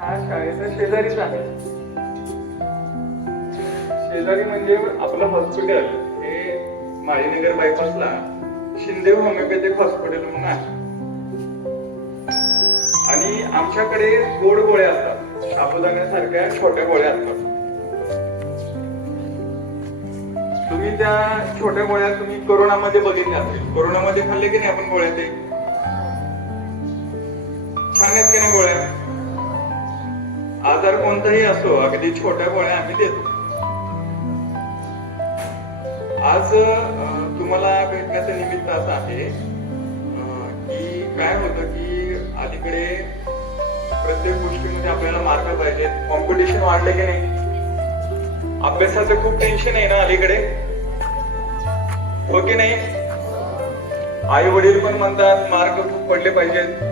हा शाळेचा शेजारीच आहे. शेजारी म्हणजे आपलं हॉस्पिटल हे माळीनगर बायपासला शिंदे होमिओपॅथिक हॉस्पिटल म्हणून आहे. आणि आमच्याकडे गोड गोळ्या असतात, साबुदाण्यासारख्या छोट्या गोळ्या असतात. तुम्ही त्या छोट्या गोळ्या तुम्ही कोरोनामध्ये बघितल्या असतील. कोरोनामध्ये खाल्ले की नाही आपण गोळ्या? ते छान आहेत की नाही गोळ्या? आजार कोणताही असो, अगदी छोट्या गोळ्या आम्ही देतो. आज तुम्हाला भेटण्याचं निमित्त असं आहे की काय होतं की अलीकडे प्रत्येक गोष्टीमध्ये आपल्याला मार्क पाहिजेत. कॉम्पिटिशन वाढले की नाही? अभ्यासाचं खूप टेन्शन आहे ना अलीकडे, हो की नाही? आई वडील पण म्हणतात मार्क खूप पडले पाहिजेत,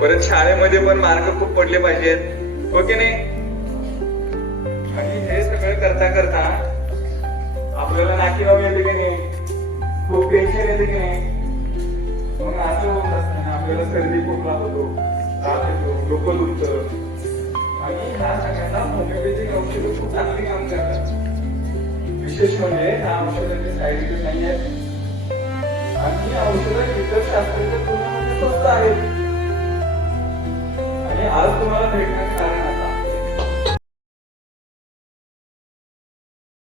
परत शाळेमध्ये पण मार्क खूप पडले पाहिजेत, हो की नाही? आणि हे सगळं करता करता आपल्याला नाकीनऊ येते की नाही? खूप टेन्शन येते की नाही? मग असं होत असताना आपल्याला सर्दी खोकला होतो, ताप येतो, डोकं दुखतं. आणि ह्या सगळ्यांना होमिओपॅथिक औषधं खूप चांगली काम करतात. विशेष म्हणजे ह्या औषधाचे साईड इफेक्ट नाही आहेत आणि औषधं इतर